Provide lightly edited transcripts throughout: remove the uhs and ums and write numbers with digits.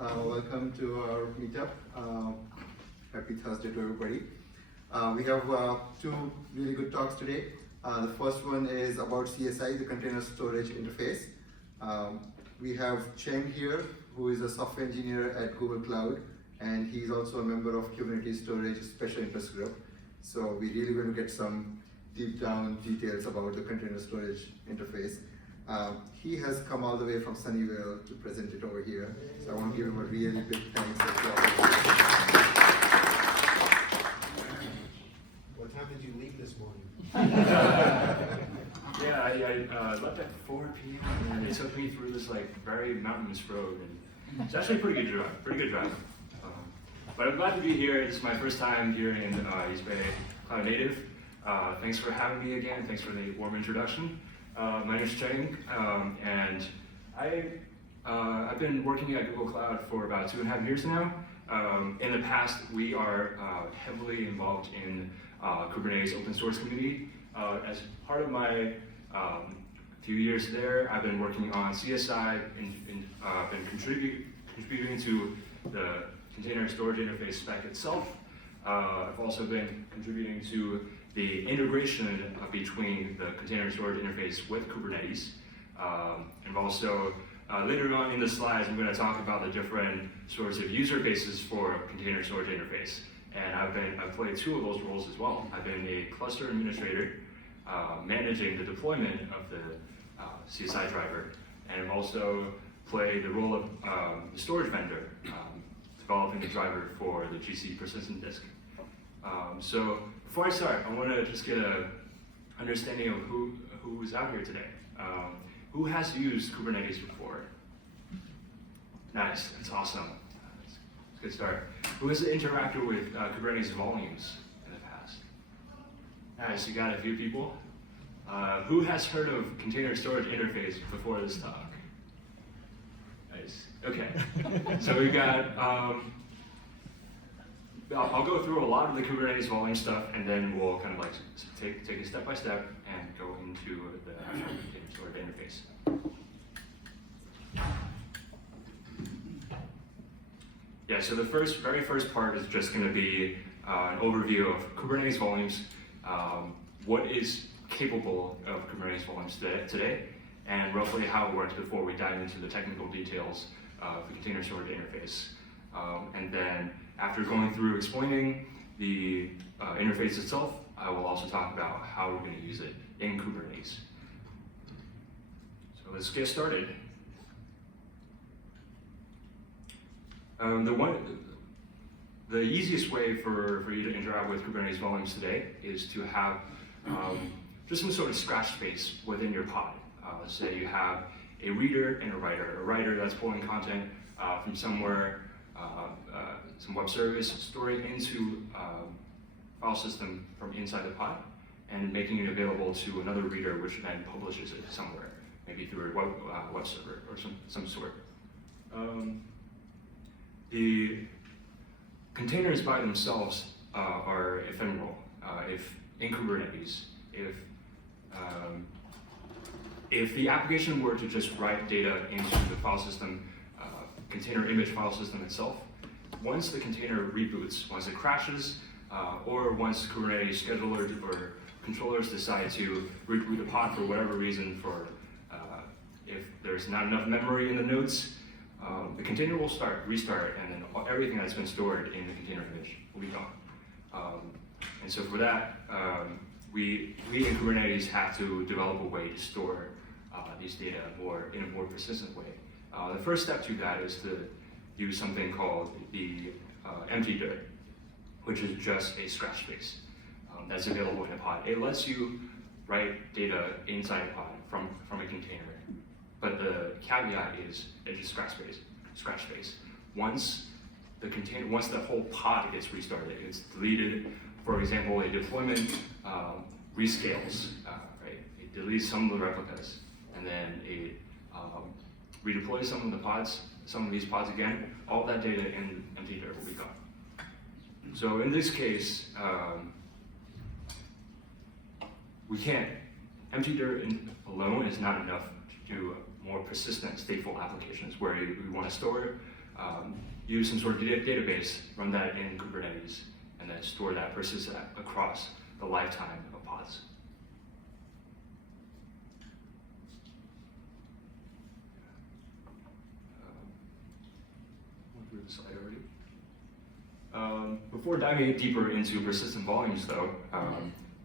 Welcome to our meetup. Happy Thursday to everybody. We have two really good talks today. The first one is about CSI, the Container Storage Interface. We have Cheng here, who is a software engineer at Google Cloud, and he's also a member of Kubernetes Storage Special Interest Group. So we're really going to get some deep down details about the Container Storage Interface. He has come all the way from Sunnyvale to present it over here, so I want to give him a really big thanks. What time did you leave this morning? Yeah, I left at 4 p.m. and it took me through this very mountainous road, and it's actually a pretty good drive. But I'm glad to be here. This is my first time here in East Bay Cloud Native. Thanks for having me again. Thanks for the warm introduction. My name is Cheng, and I've been working at Google Cloud for about 2.5 years now. In the past, we are heavily involved in Kubernetes open source community. As part of my few years there, I've been working on CSI and been contributing to the container storage interface spec itself. I've also been contributing to the integration between the container storage interface with Kubernetes. And also, later on in the slides, I'm going to talk about the different sorts of user bases for container storage interface. And I've played two of those roles as well. I've been a cluster administrator, managing the deployment of the CSI driver, and I've also played the role of the storage vendor, developing the driver for the GC persistent disk. So before I start, I want to just get an understanding of who's out here today. Who has used Kubernetes before? Nice, that's awesome. That's a good start. Who has interacted with Kubernetes volumes in the past? Nice, you got a few people. Who has heard of container storage interface before this talk? Nice, okay. So we've got, I'll go through a lot of the Kubernetes volume stuff, and then we'll kind of take it step by step and go into the actual container storage interface. Yeah, so the very first part is just going to be an overview of Kubernetes volumes, what is capable of Kubernetes volumes today, and roughly how it works before we dive into the technical details of the container storage interface. And then after going through explaining the interface itself, I will also talk about how we're going to use it in Kubernetes. So let's get started. The easiest way for you to interact with Kubernetes volumes today is to have just some sort of scratch space within your pod. Say you have a reader and a writer that's pulling content from somewhere, some web service, storing into file system from inside the pod, and making it available to another reader, which then publishes it somewhere, maybe through a web server or some sort. The containers by themselves are ephemeral. If in Kubernetes, if the application were to just write data into the file system, container image file system itself, once the container reboots, once it crashes, or once Kubernetes schedulers or controllers decide to reboot the pod for whatever reason, if there's not enough memory in the nodes, the container will restart, and then everything that's been stored in the container image will be gone. And so for that, we in Kubernetes have to develop a way to store these data in a more persistent way. The first step to that is to use something called the empty dir, which is just a scratch space that's available in a pod. It lets you write data inside a pod from a container, but the caveat is it's just scratch space. Once the whole pod gets restarted, it's deleted. For example, a deployment rescales, right? It deletes some of the replicas, and then it redeploys some of these pods again. All that data in empty dir will be gone. So in this case, we can't. Empty dir alone is not enough to do more persistent stateful applications where we want to store use some sort of database, run that in Kubernetes, and then store that persistent across the lifetime of pods. Went through the slide already. Before diving deeper into persistent volumes, though,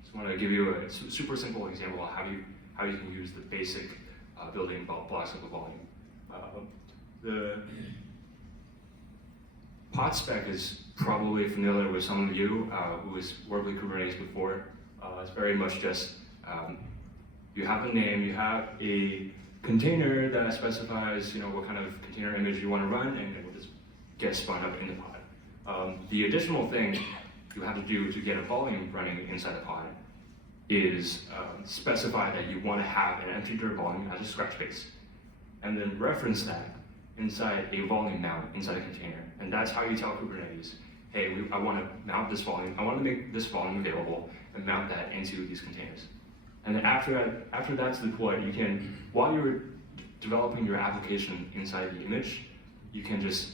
just want to give you a super simple example of how you can use the basic building blocks of a volume. The pod spec is probably familiar with some of you who has worked with Kubernetes before. It's very much just you have a name, you have a container that specifies what kind of container image you want to run, and it will just get spun up in the pod. The additional thing you have to do to get a volume running inside the pod is specify that you want to have an empty dirt volume as a scratch base, and then reference that inside a volume mount inside a container. And that's how you tell Kubernetes, hey, I want to mount this volume, I want to make this volume available and mount that into these containers. And then after that's deployed, you can, while you're developing your application inside the image, you can just,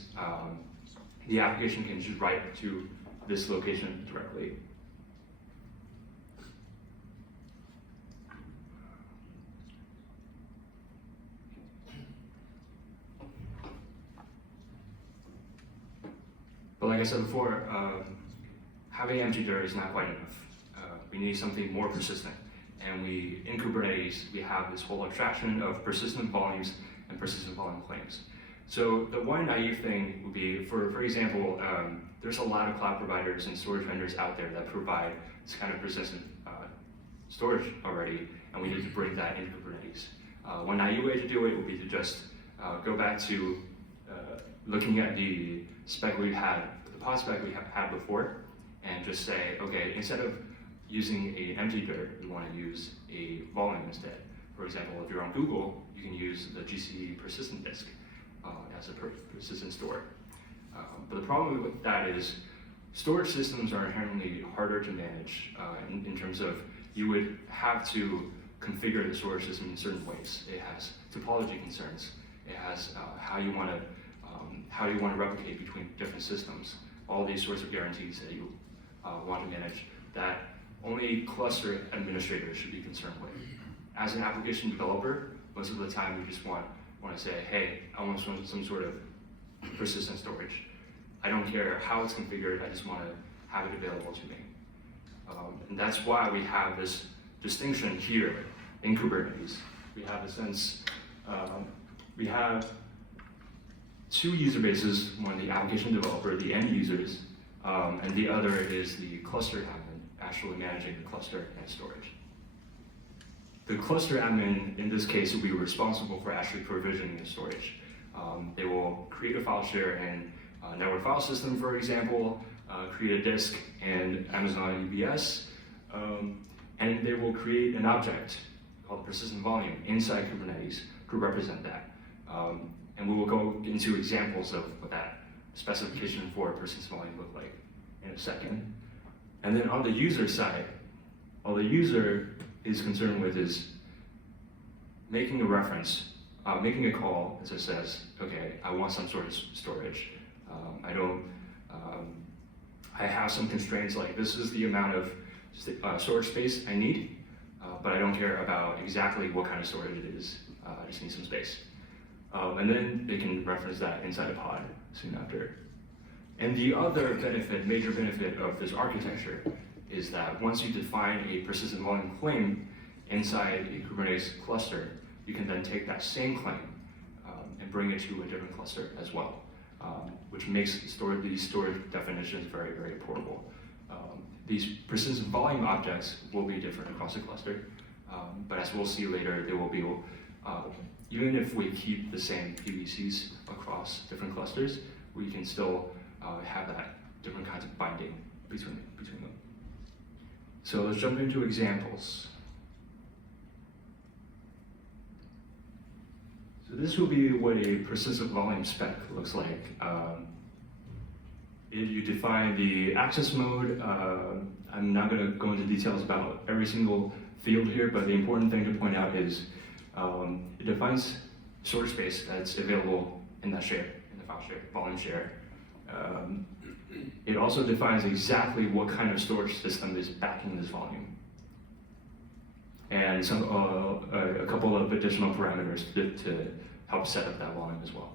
the application can just write to this location directly. But like I said before, having empty dirt is not quite enough. We need something more persistent. And in Kubernetes, we have this whole abstraction of persistent volumes and persistent volume claims. So the one naive thing would be, for example, there's a lot of cloud providers and storage vendors out there that provide this kind of persistent storage already, and we need to bring that into Kubernetes. One naive way to do it would be to just go back to looking at the spec we had, the pod spec we have had before, and just say, okay, instead of using an empty dirt, we want to use a volume instead. For example, if you're on Google, you can use the GCE persistent disk as a persistent store. But the problem with that is storage systems are inherently harder to manage in terms of you would have to configure the storage system in certain ways. It has topology concerns. It has how you want to replicate between different systems. All these sorts of guarantees that you want to manage that only cluster administrators should be concerned with. As an application developer, most of the time we just want to say, hey, I want some sort of persistent storage. I don't care how it's configured, I just want to have it available to me. And that's why we have this distinction here in Kubernetes. We have a sense, we have two user bases, one the application developer, the end users, and the other is the cluster admin actually managing the cluster and storage. The cluster admin, in this case, will be responsible for actually provisioning the storage. They will create a file share in a network file system, for example, create a disk in Amazon EBS, and they will create an object called persistent volume inside Kubernetes to represent that. And we will go into examples of what that specification for a persistent volume look like in a second. And then on the user side, all the user is concerned with is making a reference, making a call that says, okay, I want some sort of storage. I have some constraints like this is the amount of storage space I need, but I don't care about exactly what kind of storage it is. I just need some space. And then they can reference that inside a pod soon after. And the other benefit, major benefit of this architecture is that once you define a persistent volume claim inside a Kubernetes cluster, you can then take that same claim and bring it to a different cluster as well, which makes these storage definitions very, very portable. These persistent volume objects will be different across the cluster, but as we'll see later, they will be, even if we keep the same PVCs across different clusters, we can still have that different kinds of binding between them. So let's jump into examples. So this will be what a persistent volume spec looks like. If you define the access mode, I'm not going to go into details about every single field here, but the important thing to point out is it defines storage space that's available in that share, in the file volume share. It also defines exactly what kind of storage system is backing this volume, and a couple of additional parameters to help set up that volume as well.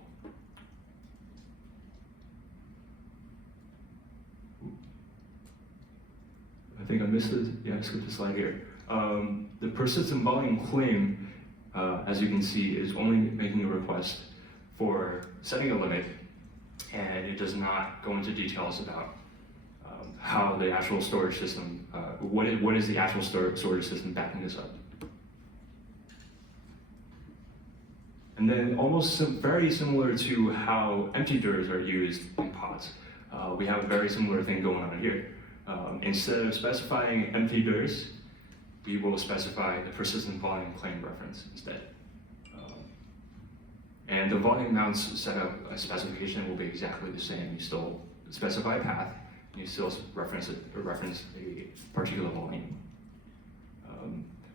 I think I missed it. Yeah, I skipped a slide here. The persistent volume claim, as you can see, is only making a request for setting a limit, and it does not go into details about how the actual storage system, what is the actual storage system backing this up. And then almost very similar to how empty DIRs are used in pods, we have a very similar thing going on here. Instead of specifying empty DIRs, we will specify the persistent volume claim reference instead. And the volume mounts setup specification will be exactly the same. You still specify a path, and you still reference a particular volume.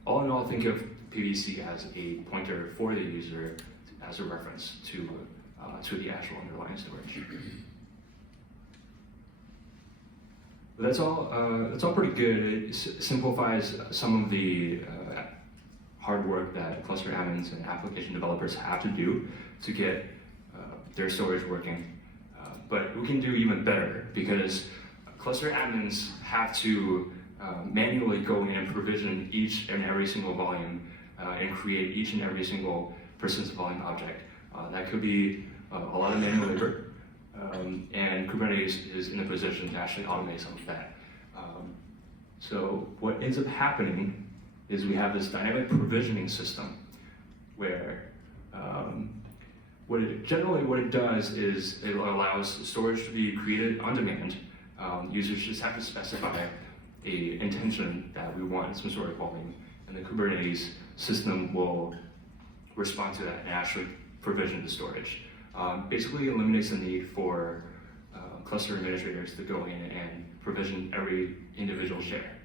All in all, think of PVC as a pointer for the user as a reference to the actual underlying storage. But that's all pretty good. It simplifies some of the hard work that cluster admins and application developers have to do to get their storage working. But we can do even better because cluster admins have to manually go in and provision each and every single volume and create each and every single persistent volume object. That could be a lot of manual labor. And Kubernetes is in a position to actually automate some of that. So what ends up happening is we have this dynamic provisioning system where what it does is it allows storage to be created on demand. Users just have to specify a intention that we want some sort of volume, and the Kubernetes system will respond to that and actually provision the storage. Basically eliminates the need for cluster administrators to go in and provision every individual share.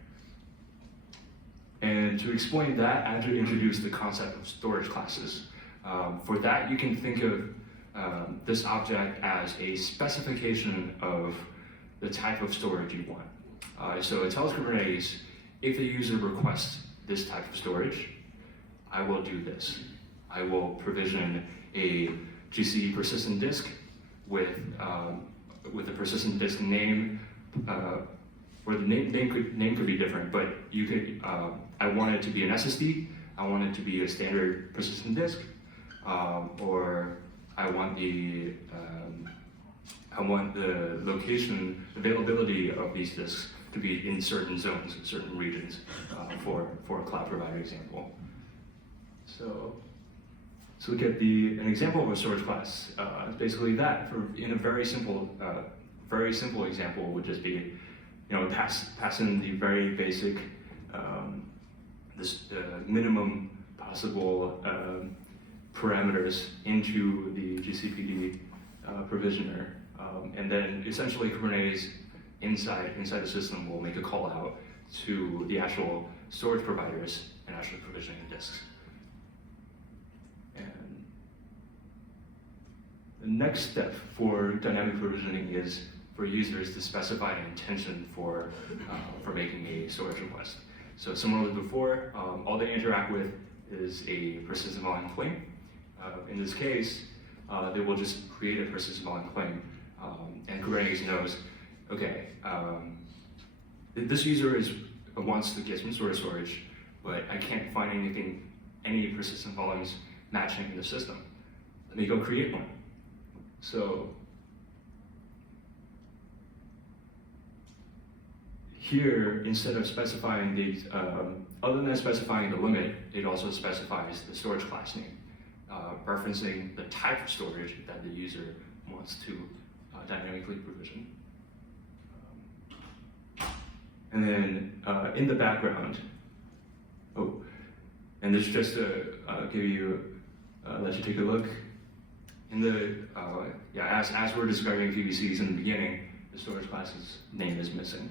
And to explain that, I had to introduce the concept of storage classes. For that, you can think of this object as a specification of the type of storage you want. So it tells Kubernetes, if the user requests this type of storage, I will do this. I will provision a GCE persistent disk with a persistent disk name, or the name could be different, but you could. I want it to be an SSD. I want it to be a standard persistent disk, or I want the location availability of these disks to be in certain zones, certain regions, for a cloud provider example. So look at an example of a storage class. It's basically that. In a very simple example would just be, pass in the very basic, minimum possible parameters into the GCPD provisioner, and then essentially Kubernetes inside the system will make a call out to the actual storage providers and actually provisioning the disks. And the next step for dynamic provisioning is for users to specify an intention for making a storage request. So similarly before, all they interact with is a persistent volume claim. In this case, they will just create a persistent volume claim, and Kubernetes knows, okay, this user wants to get some sort of storage, but I can't find any persistent volumes matching in the system. Let me go create one. So here, instead of specifying other than specifying the limit, it also specifies the storage class name, referencing the type of storage that the user wants to dynamically provision. And then in the background, and this is just to let you take a look. In the as we're describing PVCs in the beginning, the storage class's name is missing.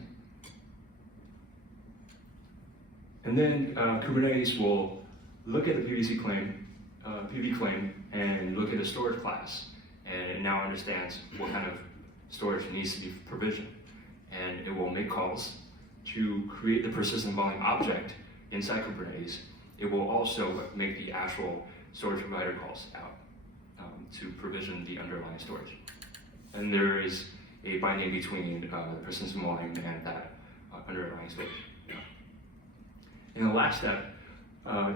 And then Kubernetes will look at the PV claim, and look at the storage class, and it now understands what kind of storage needs to be provisioned. And it will make calls to create the persistent volume object inside Kubernetes. It will also make the actual storage provider calls out to provision the underlying storage. And there is a binding between the persistent volume and that underlying storage. And the last step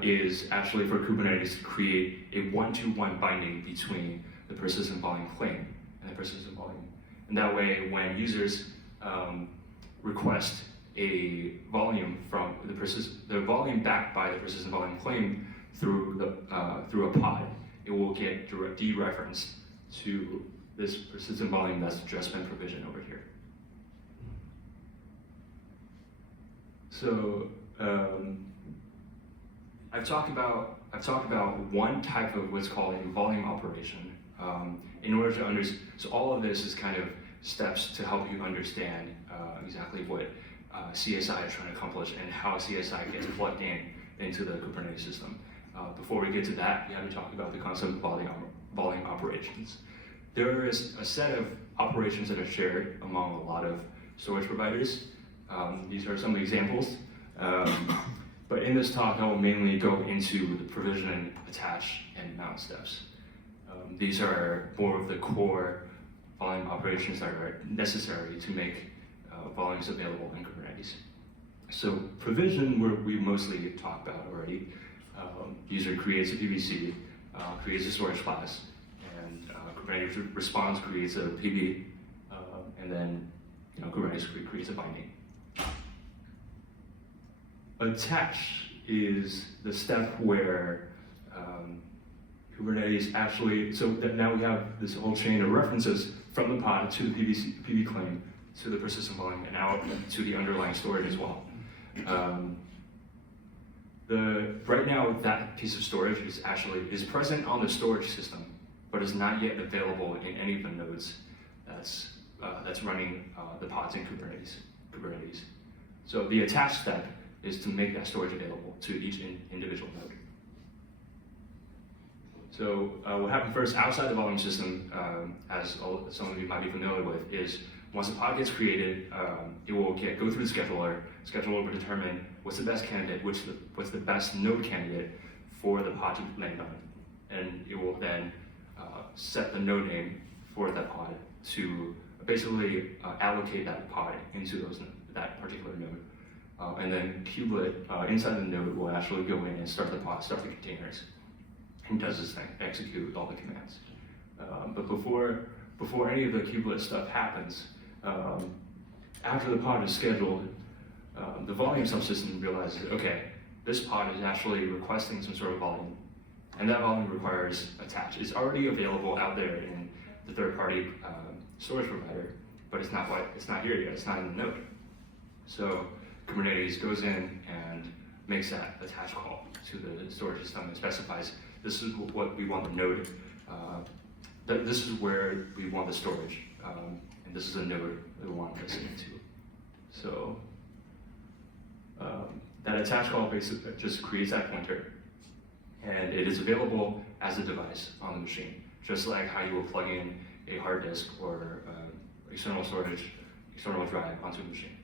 is actually for Kubernetes to create a one-to-one binding between the persistent volume claim and the persistent volume. And that way, when users request a volume from the volume backed by the persistent volume claim through a pod, it will get dereferenced to this persistent volume that's just been provisioned over here. So I've talked about one type of what's called a volume operation. In order to understand, so all of this is kind of steps to help you understand exactly what CSI is trying to accomplish and how CSI gets plugged into the Kubernetes system. Before we get to that, we have to talk about the concept of volume operations. There is a set of operations that are shared among a lot of storage providers. These are some examples. But in this talk, I will mainly go into the provision, attach, and mount steps. These are more of the core volume operations that are necessary to make volumes available in Kubernetes. So provision, we mostly talked about already. User creates a PVC, creates a storage class, and Kubernetes response creates a PV, and then Kubernetes creates a binding. Attach is the step where Kubernetes actually, so that now we have this whole chain of references from the pod to the PV claim, to the persistent volume, and out to the underlying storage as well. Right now, that piece of storage is present on the storage system, but is not yet available in any of the nodes that's running the pods in Kubernetes. So the attach step is to make that storage available to each individual node. So what happened first outside the volume system, as some of you might be familiar with, is once a pod gets created, it will go through the scheduler. Scheduler will determine what's the best candidate, what's the best node candidate for the pod to land on. And it will then set the node name for that pod to basically allocate that pod into that particular node. And then kubelet inside the node will actually go in and start the pod, start the containers, and does this thing, execute all the commands. But before any of the kubelet stuff happens, after the pod is scheduled, the volume subsystem realizes, okay, this pod is actually requesting some sort of volume, and that volume requires attach. It's already available out there in the third-party storage provider, but it's not here yet. It's not in the node. So Kubernetes goes in and makes that attach call to the storage system and specifies this is what we want the node. This is where we want the storage, and this is a node that we want this into. So that attach call basically just creates that pointer, and it is available as a device on the machine, just like how you will plug in a hard disk or external storage, external drive onto a machine.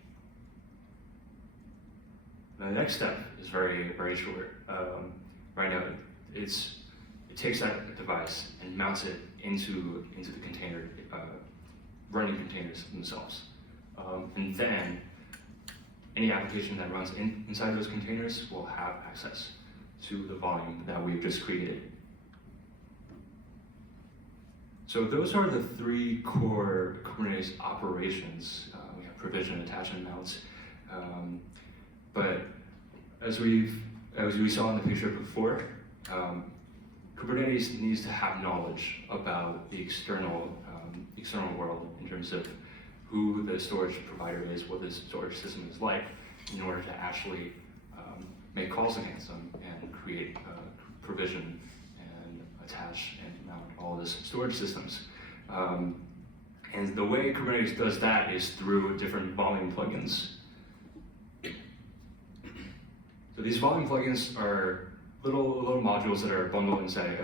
The next step is very, very short. Right now, it takes that device and mounts it into the container, running containers themselves. And then any application that runs inside those containers will have access to the volume that we've just created. So those are the three core Kubernetes operations. We have provision, attach, and mounts. But as we saw in the picture before, Kubernetes needs to have knowledge about the external world in terms of who the storage provider is, what the storage system is like, in order to actually make calls against them and create provision and attach and mount all this storage systems. And the way Kubernetes does that is through different volume plugins. So these volume plugins are little modules that are bundled inside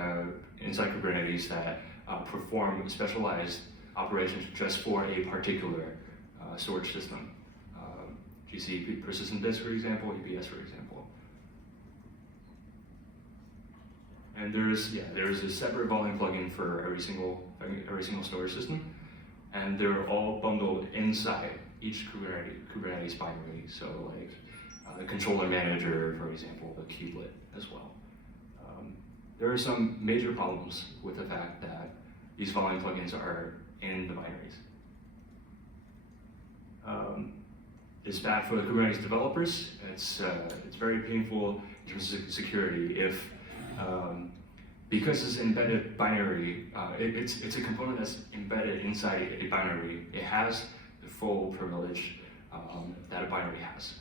Kubernetes that perform specialized operations just for a particular storage system. GC persistent disk, for example, EPS, for example. And there's a separate volume plugin for every single storage system, and they're all bundled inside each Kubernetes binary. So like the controller manager, for example, the kubelet as well. There are some major problems with the fact that these volume plugins are in the binaries. It's bad for the Kubernetes developers. It's very painful in terms of security if because it's embedded binary, it's a component that's embedded inside a binary. It has the full privilege that a binary has.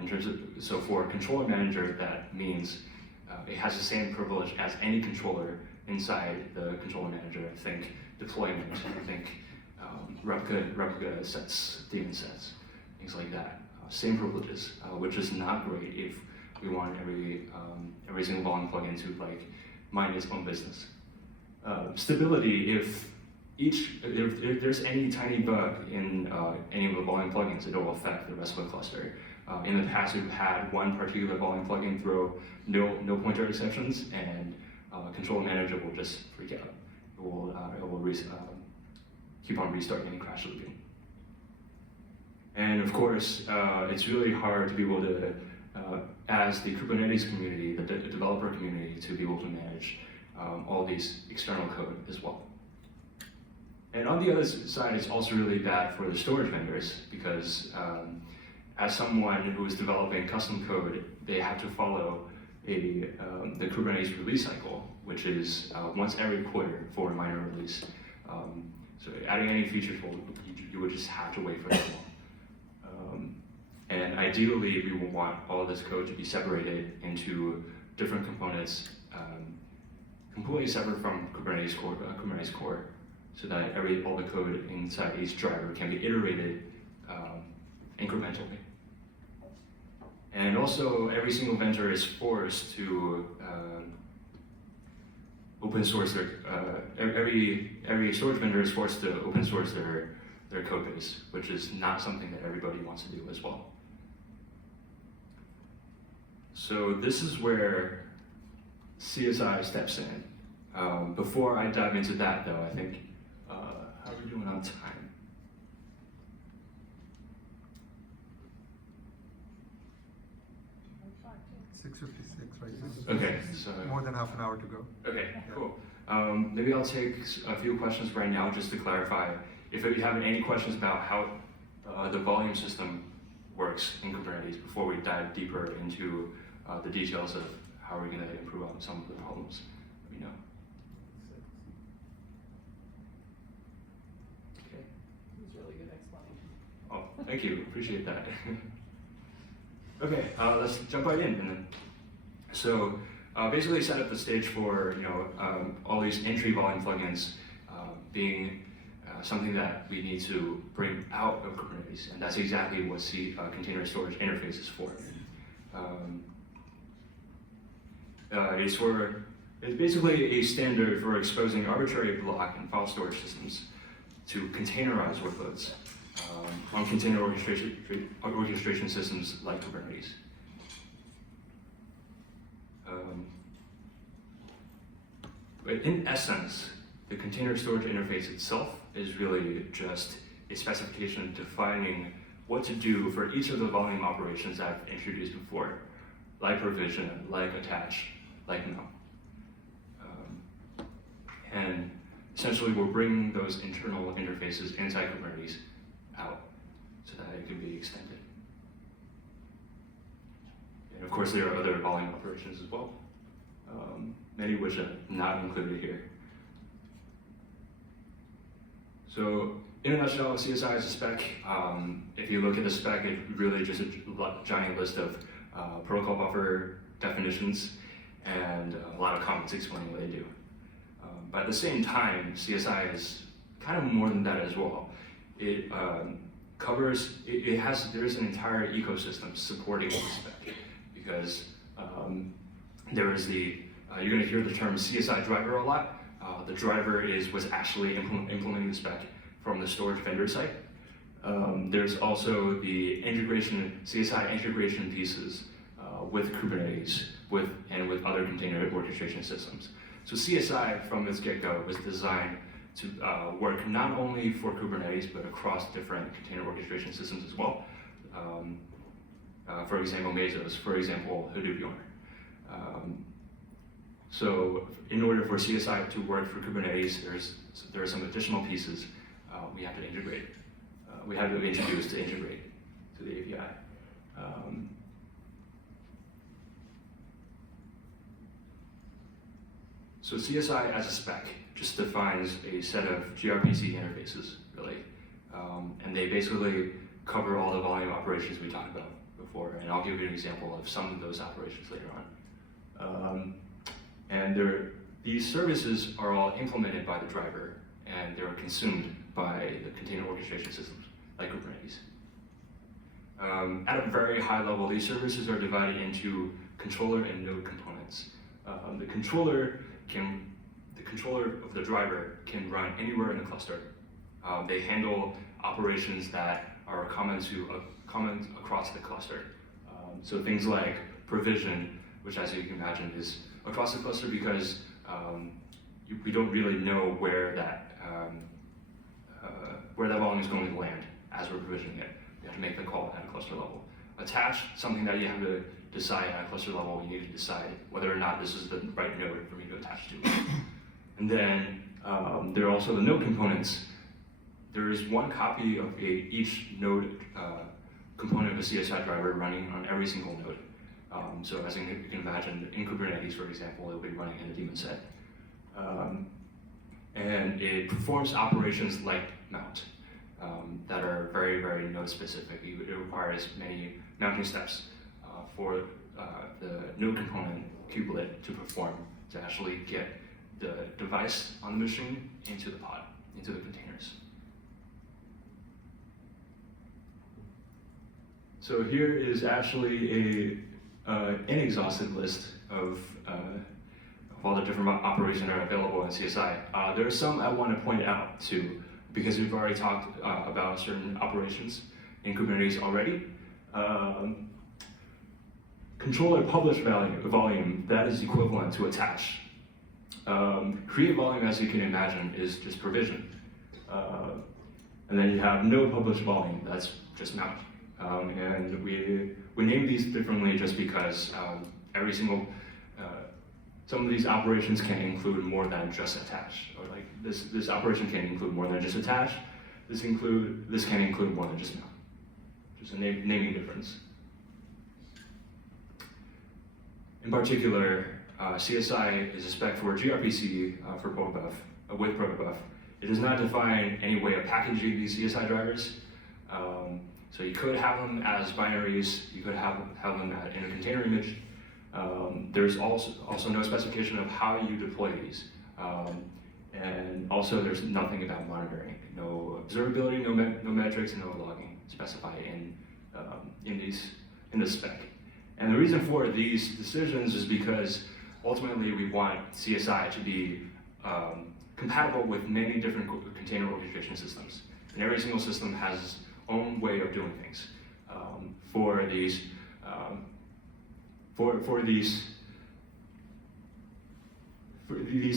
In terms of, so for a controller manager, that means it has the same privilege as any controller inside the controller manager. Think deployment, think replica sets, daemon sets, things like that. Same privileges, which is not great if we want every single volume plugin to like mind its own business. Stability, if there's any tiny bug in any of the volume plugins, it will affect the rest of the cluster. In the past, we've had one particular volume plugin throw no pointer exceptions, and control manager will just freak out. It will keep on restarting and crash looping. And of course, it's really hard to be able to, as the Kubernetes community, the developer community, to be able to manage all these external code as well. And on the other side, it's also really bad for the storage vendors because as someone who is developing custom code, they have to follow the Kubernetes release cycle, which is once every quarter for a minor release. So adding any features, you would just have to wait for that long. And ideally, we would want all of this code to be separated into different components, completely separate from Kubernetes core, so that all the code inside each driver can be iterated incrementally. And also, every single vendor is forced to open source their, every storage vendor is forced to open source their code base, which is not something that everybody wants to do as well. So this is where CSI steps in. Before I dive into that though, I think, how are we doing on time? 6:56, right? Okay, so. More than half an hour to go. Okay, cool. Maybe I'll take a few questions right now just to clarify. If you have any questions about how the volume system works in Kubernetes before we dive deeper into the details of how we're going to improve on some of the problems, let me know. Okay. It was a really good explanation. Oh, thank you. Appreciate that. Okay, let's jump right in. And then, so basically set up the stage for all these entry volume plugins being something that we need to bring out of Kubernetes, and that's exactly what Container Storage Interface is for. It's basically a standard for exposing arbitrary block and file storage systems to containerized workloads on container orchestration systems like Kubernetes. But in essence, the container storage interface itself is really just a specification defining what to do for each of the volume operations I've introduced before, like provision, like attach, like mount. And essentially, we're bringing those internal interfaces inside Kubernetes out so that it can be extended. And of course, there are other volume operations as well, many of which are not included here. So, in a nutshell, CSI is a spec. If you look at the spec, it's really just a giant list of protocol buffer definitions and a lot of comments explaining what they do. But at the same time, CSI is kind of more than that as well. It covers, there's an entire ecosystem supporting the spec because there is you're gonna hear the term CSI driver a lot. the driver was actually implementing the spec from the storage vendor site. There's also the CSI integration pieces with Kubernetes and with other container orchestration systems. So CSI from its get-go was designed to work not only for Kubernetes but across different container orchestration systems as well. For example, Mesos, for example, Hadoop Yarn. So in order for CSI to work for Kubernetes, there are some additional pieces we have to integrate. We have to introduce to integrate to the API. So CSI as a spec just defines a set of gRPC interfaces, really. And they basically cover all the volume operations we talked about before, and I'll give you an example of some of those operations later on. These services are all implemented by the driver, and they're consumed by the container orchestration systems, like Kubernetes. At a very high level, these services are divided into controller and node components. The controller of the driver can run anywhere in the cluster. They handle operations that are common across the cluster. So things like provision, which as you can imagine is across the cluster because we don't really know where that volume is going to land as we're provisioning it. We have to make the call at a cluster level. Attach, something that you have to decide at a cluster level. You need to decide whether or not this is the right node for me to attach to. And then there are also the node components. There is one copy of each node component of a CSI driver running on every single node. So as you can imagine, in Kubernetes, for example, it'll be running in a daemon set. And it performs operations like mount that are very, very node specific. It requires many mounting steps for the node component kubelet to perform to actually get the device on the machine into the pod, into the containers. So here is actually an inexhaustive list of all the different operations that are available in CSI. There are some I want to point out too, because we've already talked about certain operations in Kubernetes already. Controller publish volume, that is equivalent to attach. Create volume, as you can imagine, is just provision. And then you have no publish volume, that's just mount. And we name these differently just because some of these operations can include more than just attach. Or like this operation can include more than just attach. This can include more than just mount. Just a naming difference. In particular, CSI is a spec for gRPC for protobuf, with protobuf. It does not define any way of packaging these CSI drivers. So you could have them as binaries, you could have them in a container image. There's also no specification of how you deploy these. And also there's nothing about monitoring. No observability, no metrics, and no logging specified in this spec. And the reason for these decisions is because ultimately we want CSI to be compatible with many different container orchestration systems. And every single system has its own way of doing things. For these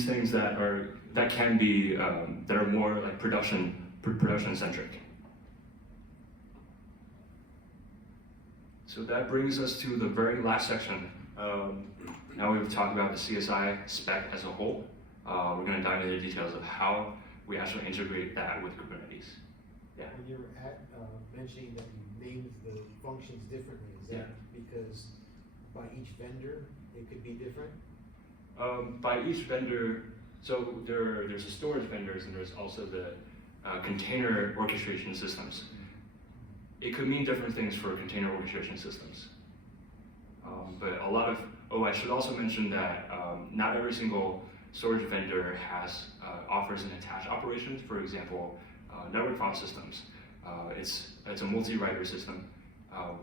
things that are more like production centric. So that brings us to the very last section. Now we've talked about the CSI spec as a whole. We're going to dive into the details of how we actually integrate that with Kubernetes. Yeah. When you're mentioning that you named the functions differently, is that because by each vendor it could be different? By each vendor, so there's the storage vendors and there's also the container orchestration systems. It could mean different things for container orchestration systems. But I should also mention that not every single storage vendor offers an attach operation. For example, network file systems. It's a multi-writer system.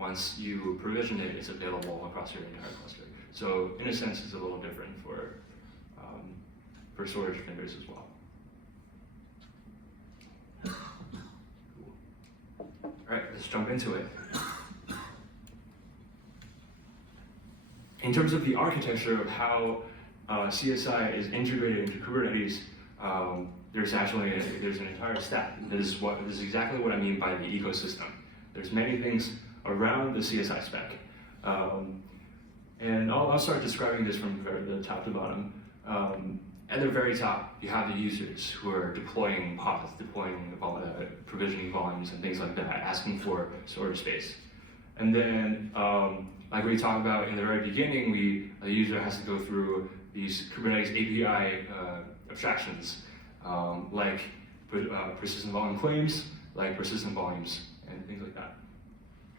Once you provision it, it's available across your entire cluster. So in a sense, it's a little different for storage vendors as well. All right, let's jump into it. In terms of the architecture of how CSI is integrated into Kubernetes, there's an entire stack. This is exactly what I mean by the ecosystem. There's many things around the CSI spec. And I'll start describing this from the top to bottom. At the very top, you have the users who are deploying pods, provisioning volumes and things like that, asking for storage space. And then, like we talked about in the very beginning, the user has to go through these Kubernetes API abstractions, like persistent volume claims, like persistent volumes, and things like that.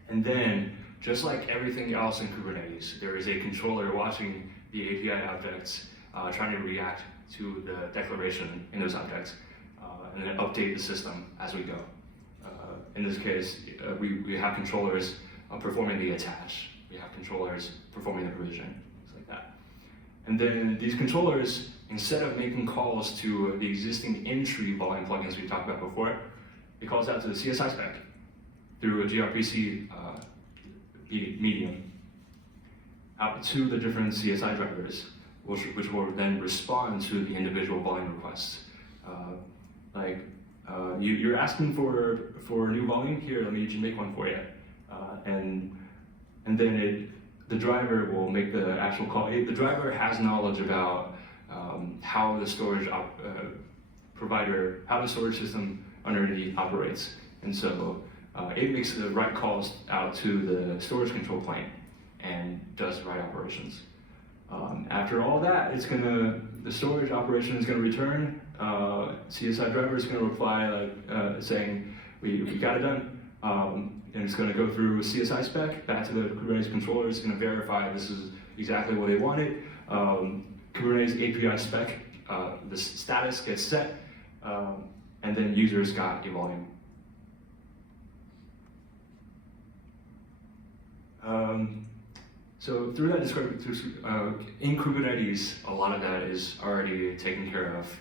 And then, just like everything else in Kubernetes, there is a controller watching the API objects, trying to react to the declaration in those objects, and then update the system as we go. In this case, we have controllers performing the attach. We have controllers performing the provision, things like that. And then these controllers, instead of making calls to the existing in-tree volume plugins we talked about before, it calls out to the CSI spec through a gRPC medium out to the different CSI drivers, which will then respond to the individual volume requests. You're asking for a new volume? Here, let me just make one for you. And then the driver will make the actual call. The driver has knowledge about how the storage how the storage system underneath operates. And so it makes the right calls out to the storage control plane and does the right operations. After all that, the storage operation is going to return. CSI driver is going to reply saying, we got it done. And it's going to go through CSI spec back to the Kubernetes controller. It's going to verify this is exactly what they wanted. Kubernetes API spec, the status gets set, and then users got a volume. So through that description, in Kubernetes, a lot of that is already taken care of.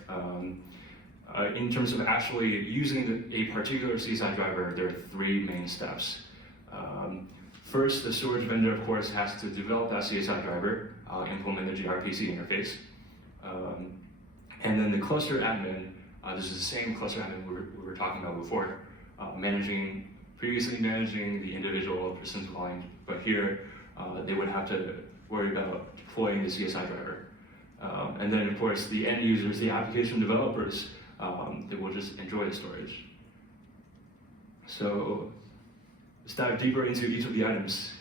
In terms of actually using a particular CSI driver, there are three main steps. First, the storage vendor, of course, has to develop that CSI driver, implement the gRPC interface. And then the cluster admin, this is the same cluster admin we were talking about before, previously managing the individual persistent volume, but here they would have to worry about deploying the CSI driver. And then, of course, the end users, the application developers, they will just enjoy the storage. So let's dive deeper into each of the items.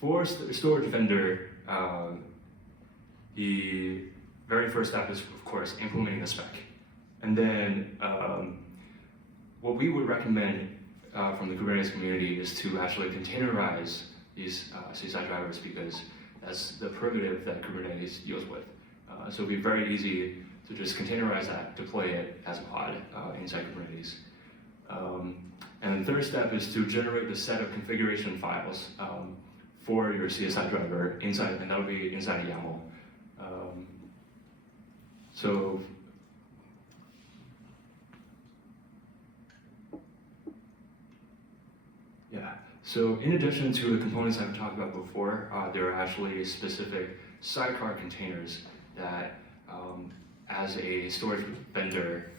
For storage vendor, the very first step is, of course, implementing the spec. And then what we would recommend from the Kubernetes community is to actually containerize these CSI drivers, because that's the primitive that Kubernetes deals with. So it'd be very easy to just containerize that, deploy it as a pod inside Kubernetes. And the third step is to generate the set of configuration files for your CSI driver inside, and that would be inside a YAML. So in addition to the components I've talked about before, there are actually specific sidecar containers that, as a storage vendor,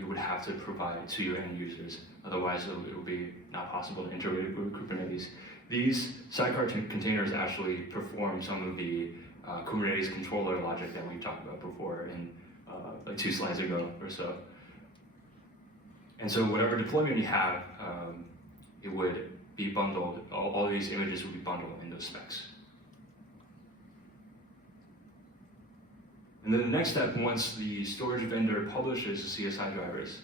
you would have to provide to your end users. Otherwise, it would be not possible to integrate with Kubernetes. These sidecar containers actually perform some of the Kubernetes controller logic that we talked about before in like 2 slides ago or so. And so whatever deployment you have, it would be bundled, all these images would be bundled in those specs. And then the next step, once the storage vendor publishes the CSI drivers,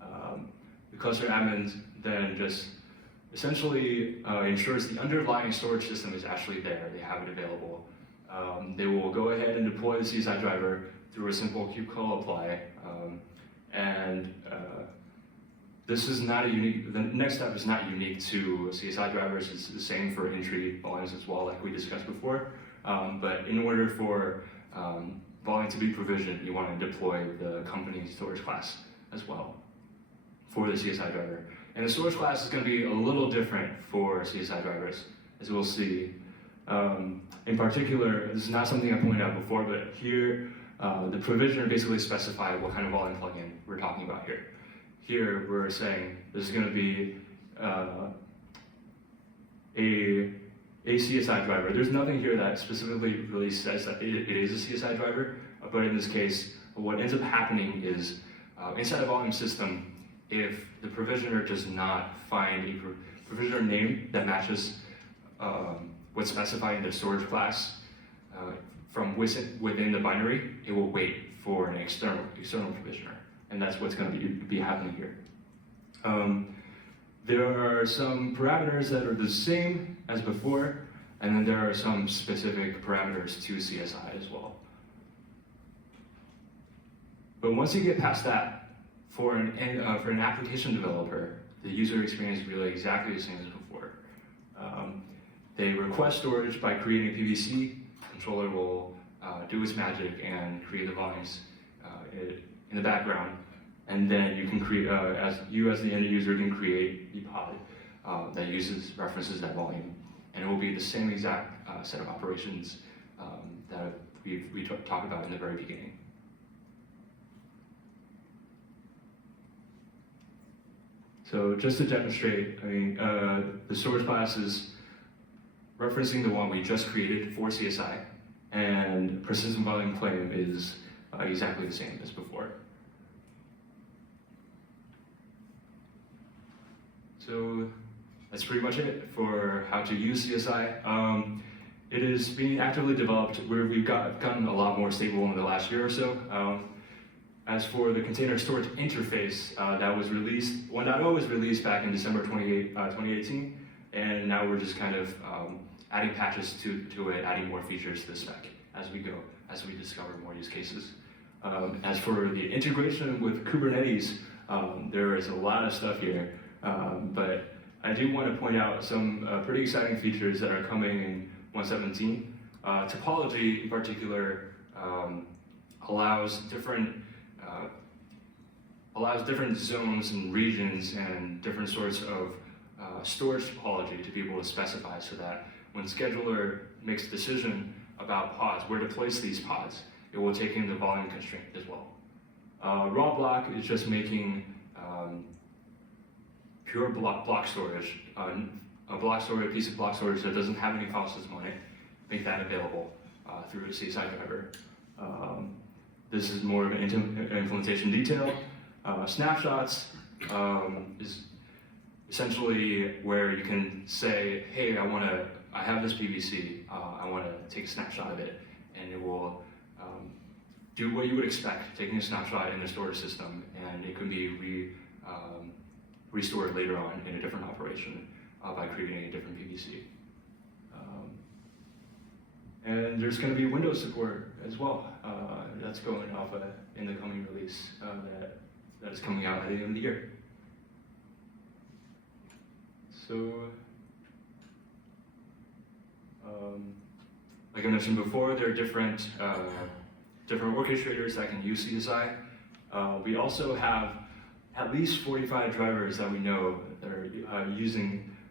the cluster admin then just essentially ensures the underlying storage system is actually there, they have it available. They will go ahead and deploy the CSI driver through a simple kubectl apply. This is not a unique, the next step is not unique to CSI drivers, it's the same for entry volumes as well, like we discussed before. But in order for volume to be provisioned, you want to deploy the company storage class as well for the CSI driver. And the storage class is going to be a little different for CSI drivers, as we'll see. In particular, this is not something I pointed out before, but here, the provisioner basically specifies what kind of volume plugin we're talking about here. Here, we're saying this is going to be a CSI driver. There's nothing here that specifically really says that it is a CSI driver, but in this case, what ends up happening is inside a volume system, if the provisioner does not find a provisioner name that matches what's specified in the storage class from within the binary, it will wait for an external provisioner, and that's what's going to be happening here. There are some parameters that are the same as before, and then there are some specific parameters to CSI as well. But once you get past that, for an application developer, the user experience is really exactly the same as before. They request storage by creating a PVC. Controller will do its magic and create the volumes in the background. And then you can create, as the end user can create the pod that references that volume. And it will be the same exact set of operations that we talked about in the very beginning. So just to demonstrate, I mean, the storage class is referencing the one we just created for CSI, and persistent volume claim is exactly the same as before. So that's pretty much it for how to use CSI. It is being actively developed where we've gotten a lot more stable in the last year or so. As for the container storage interface, that was released, 1.0 was released back in December 2018, and now we're just kind of adding patches to it, adding more features to the spec as we go, as we discover more use cases. As for the integration with Kubernetes, there is a lot of stuff here, but I do want to point out some pretty exciting features that are coming in 1.17. Topology, in particular, allows different zones and regions and different sorts of storage topology to be able to specify, so that when scheduler makes a decision about pods, where to place these pods, it will take in the volume constraint as well. Raw block is just making pure block storage, a piece of block storage that doesn't have any file system on it, make that available through a CSI driver. This is more of an implementation detail. Snapshots is essentially where you can say, hey, I have this PVC, I want to take a snapshot of it, and it will do what you would expect, taking a snapshot in the storage system, and it can be restored later on in a different operation by creating a different PVC. And there's going to be Windows support as well. That's going off in the coming release that is coming out at the end of the year. So, like I mentioned before, there are different orchestrators that can use CSI. We also have at least 45 drivers that we know that are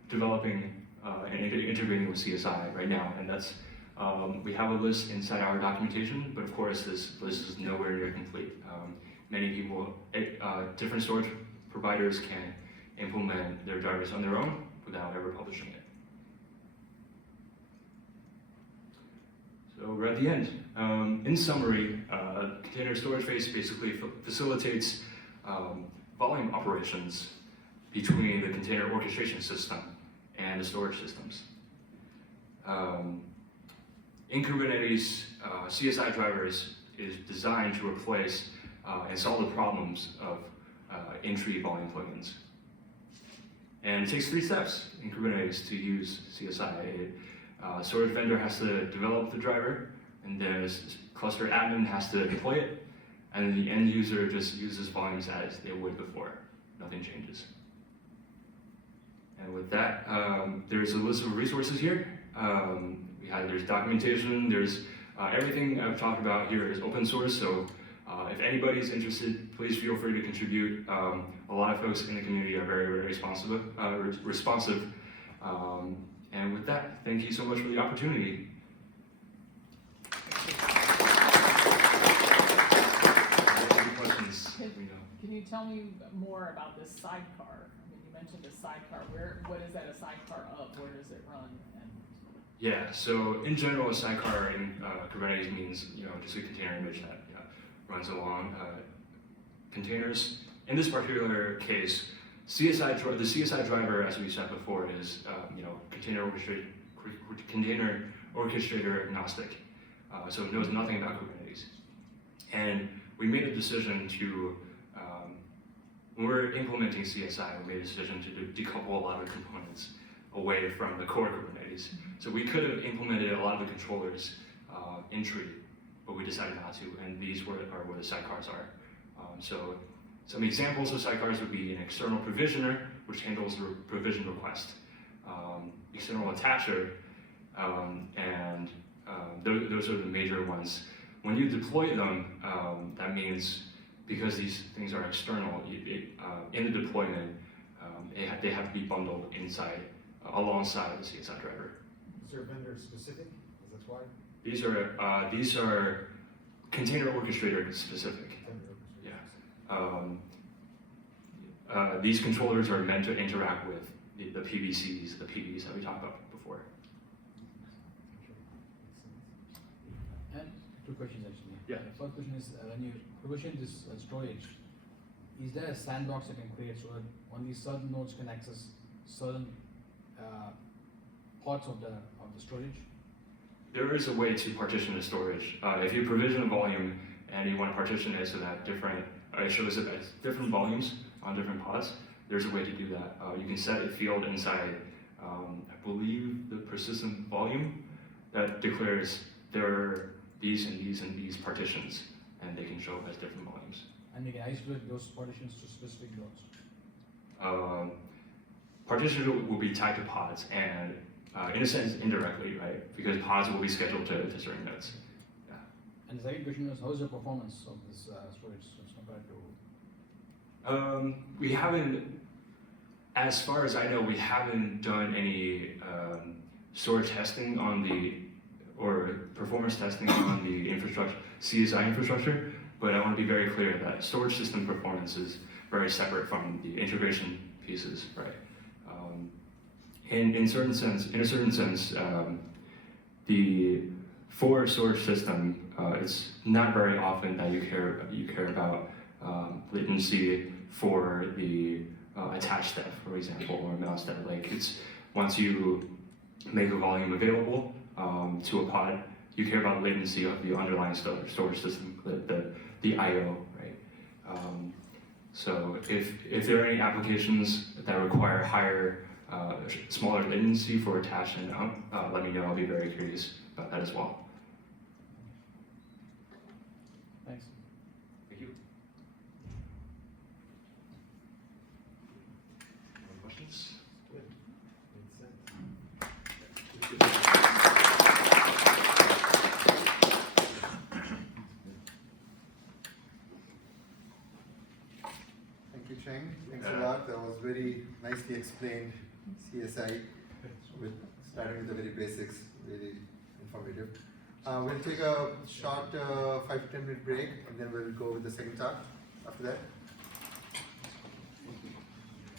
developing and integrating with CSI right now, and that's we have a list inside our documentation, but of course this list is nowhere near complete. Many people, different storage providers can implement their drivers on their own without ever publishing it. So we're at the end. In summary, container storage phase basically facilitates volume operations between the container orchestration system and the storage systems. In Kubernetes, CSI drivers is designed to replace and solve the problems of in-tree volume plugins. And it takes 3 steps in Kubernetes to use CSI. Storage vendor has to develop the driver, and then cluster admin has to deploy it, and the end user just uses volumes as they would before. Nothing changes. And with that, there's a list of resources here. There's documentation, there's Everything I've talked about here is open source, so if anybody's interested, please feel free to contribute. A lot of folks in the community are very, very responsive. And with that, thank you so much for the opportunity. Any questions? Let me know. Can you tell me more about this sidecar? I mean, you mentioned a sidecar. What is that a sidecar of? Where does it run? And Yeah, so in general, a sidecar in Kubernetes means just a container image that runs along containers. In this particular case, the CSI driver, as we said before, is container orchestrator agnostic, so it knows nothing about Kubernetes. And we made a decision to, when we're implementing CSI, we made a decision to decouple a lot of the components away from the core Kubernetes. So we could have implemented a lot of the controllers in tree, but we decided not to, and these are where the sidecars are. So some examples of sidecars would be an external provisioner, which handles the provision request, external attacher, and those are the major ones. When you deploy them, that means because these things are external, in the deployment, they have to be bundled inside, alongside the CSI driver. Is there vendor specific? Is that why? These are container orchestrator specific. Vendor Yeah. These controllers are meant to interact with the PVCs, the PVs that we talked about before. And two questions actually. Yeah. The first question is when you provision this storage, is there a sandbox you can create so that only certain nodes can access certain parts of the storage? There is a way to partition the storage. If you provision a volume and you want to partition it so that it shows it as different volumes on different pods, there's a way to do that. You can set a field inside, I believe, the persistent volume that declares there are these and these and these partitions, and they can show up as different volumes. And you can isolate those partitions to specific nodes. Partitions will be tied to pods, and in a sense, indirectly, right? Because pods will be scheduled to certain nodes. Yeah. And the second question is, how is the performance of this storage as compared to? We haven't, as far as I know, we haven't done any storage testing or performance testing on the infrastructure, CSI infrastructure, but I want to be very clear that storage system performance is very separate from the integration pieces, right? In a certain sense, for a storage system, it's not very often that you care about latency for the attached step, for example, or mouse step. Like it's once you make a volume available to a pod, you care about latency of the underlying storage system, the I/O, right? So if there are any applications that require higher, smaller latency for attach and mount, let me know. I'll be very curious about that as well. Thanks. Thank you. Any questions? Good. Makes sense. Thank you, Cheng. Thanks a lot. That was very nicely explained. CSI, starting with the very basics, really informative. We'll take a short 5 to 10 minute break, and then we'll go with the second talk after that.